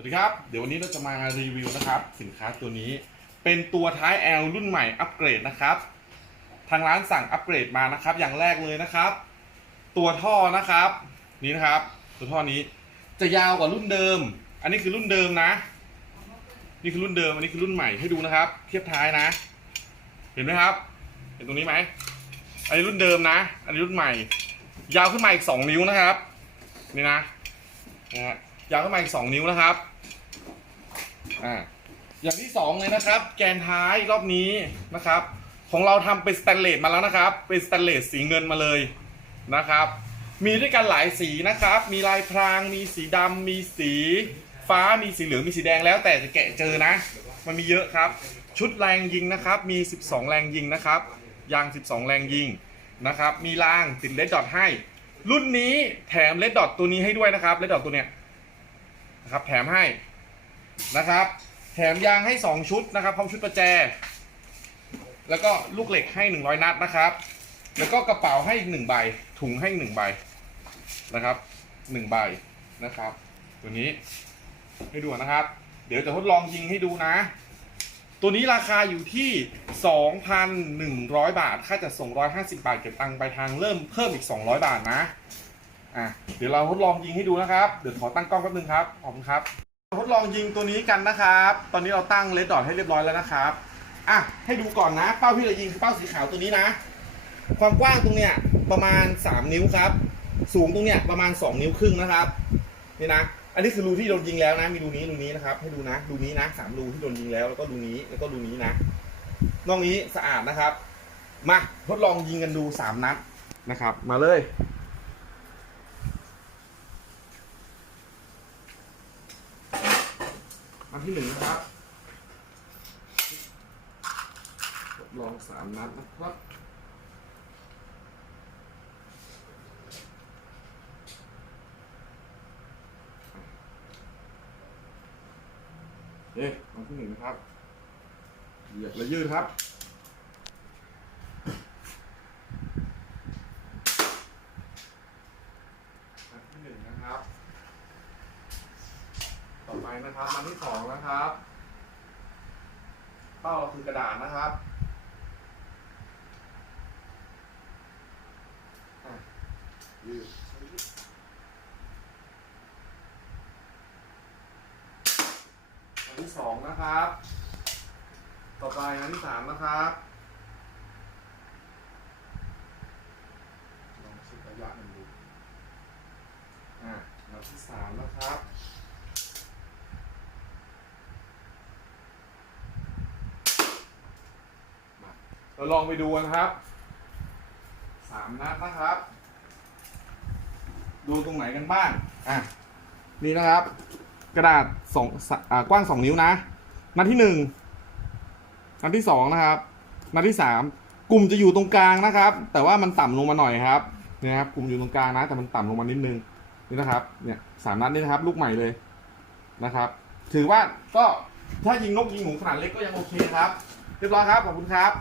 วัสดีครับ เดี๋ยววันนี้เราจะมารีวิวนะครับ สินค้าตัวนี้ เป็นตัวท้าย L รุ่นใหม่อัปเกรดนะครับ ทางร้านสั่งอัปเกรดมานะครับ อย่างแรกเลยนะครับ ตัวท่อนะครับ นี่นะครับ ตัวท่อนี้จะยาวกว่ารุ่นเดิม อันนี้คือรุ่นเดิมนะ นี่คือรุ่นเดิม อันนี้คือรุ่นใหม่ให้ดูนะครับ เทียบท้ายนะ เห็นไหมครับ เห็นตรงนี้ไหมอันนี้รุ่นเดิมนะ อันนี้รุ่นใหม่ ยาวขึ้นมาอีก2นิ้วนะครับ นี่นะนะฮะ ยาวขึ้นมาอีก2นิ้วนะครับอ่าอย่างที่2เลยนะครับ แกนท้ายรอบนี้นะครับ ของเราทำเป็นสแตนเลสมาแล้วนะครับ เป็นสแตนเลสสีเงินมาเลยนะครับ มีด้วยกันหลายสีนะครับ มีลายพราง มีสีดำมีสีฟ้า มีสีเหลือง มีสีแดงแล้วแต่จะแกะเจอนะ มันมีเยอะครับ ชุดแรงยิงนะครับ มี 12 แรงยิงนะครับยาง 12 แรงยิงนะครับ มีรางติดเลดดอทให้ รุ่นนี้แถมเลดดอทตัวนี้ให้ด้วยนะครับเลดดอทตัวเนี้ย นะครับแถมให้นะครับ แถมยางให้ 2 ชุดนะครับพร้อมชุดประแจ แล้วก็ลูกเหล็กให้ 100 นัดนะครับ แล้วก็กระเป๋าให้อีกหนึ่งใบ ถุงให้หนึ่งใบนะครับหนึ่งใบนะครับ ตัวนี้ให้ดูนะครับ เดี๋ยวจะทดลองยิงให้ดูนะ ตัวนี้ราคาอยู่ที่ 2,100 บาท ค่าจัดส่ง 150 บาท เก็บตังค์ไปลายทางเริ่มเพิ่มอีก 200 บาทนะ อะเดี๋ยวเราทดลองยิงให้ดูนะครับ เดี๋ยวขอตั้งกล้องแป๊บนึงครับ ขอบคุณครับ ทดลองยิงตัวนี้กันนะครับ ตอนนี้เราตั้งเลดดอทให้เรียบร้อยแล้วนะครับอะให้ดูก่อนนะ เป้าที่เรายิงคือเป้าสีขาวตัวนี้นะ ความกว้างตรงเนี้ยประมาณ 3 นิ้วครับ สูงตรงเนี้ยประมาณ 2 นิ้วครึ่งนะครับ นี่นะ อันนี้คือรูที่โดนยิงแล้วนะ มีรูนี้รูนี้นะครับ ให้ดูนะ รูนี้นะสามรูที่โดนยิงแล้ว แล้วก็รูนี้ แล้วก็รูนี้นะ นอกนี้สะอาดนะครับ มาทดลองยิงกันดูสามนัดนะครับ มาเลย อันที่หนึ่งนะครับทดลองสามนัดนะครับเอ๊ะอันที่หนึ่งนะครับเหยียบและยืดครับ อันที่หนึ่งนะครับ ต่อไปนะครับอันที่สองนะครับ เป้าเราคือกระดาษนะครับยืดอันที่สองนะครับ ต่อไปอันที่สามนะครับลองเช็คระยะหนึ่งดูอะอันที่สามนะครับ เราลองไปดูกันครับสามนัดนะครับ ดูตรงไหนกันบ้างอะนี่นะครับ กระดาษสองอ่ากว้างสองนิ้วนะ นัดที่หนึ่งนัดที่สองนะครับ นัดที่สามกลุ่มจะอยู่ตรงกลางนะครับ แต่ว่ามันต่ำลงมาหน่อยครับเนี่ยครับกลุ่มอยู่ตรงกลางนะ แต่มันต่ำลงมานิดนึงนี่นะครับเนี่ยสามนัดนี่นะครับ ลูกใหม่เลยนะครับ ถือว่าก็ถ้ายิงนกยิงหนูขนาดเล็กก็ยังโอเคครับ เรียบร้อยครับ ขอบคุณครับ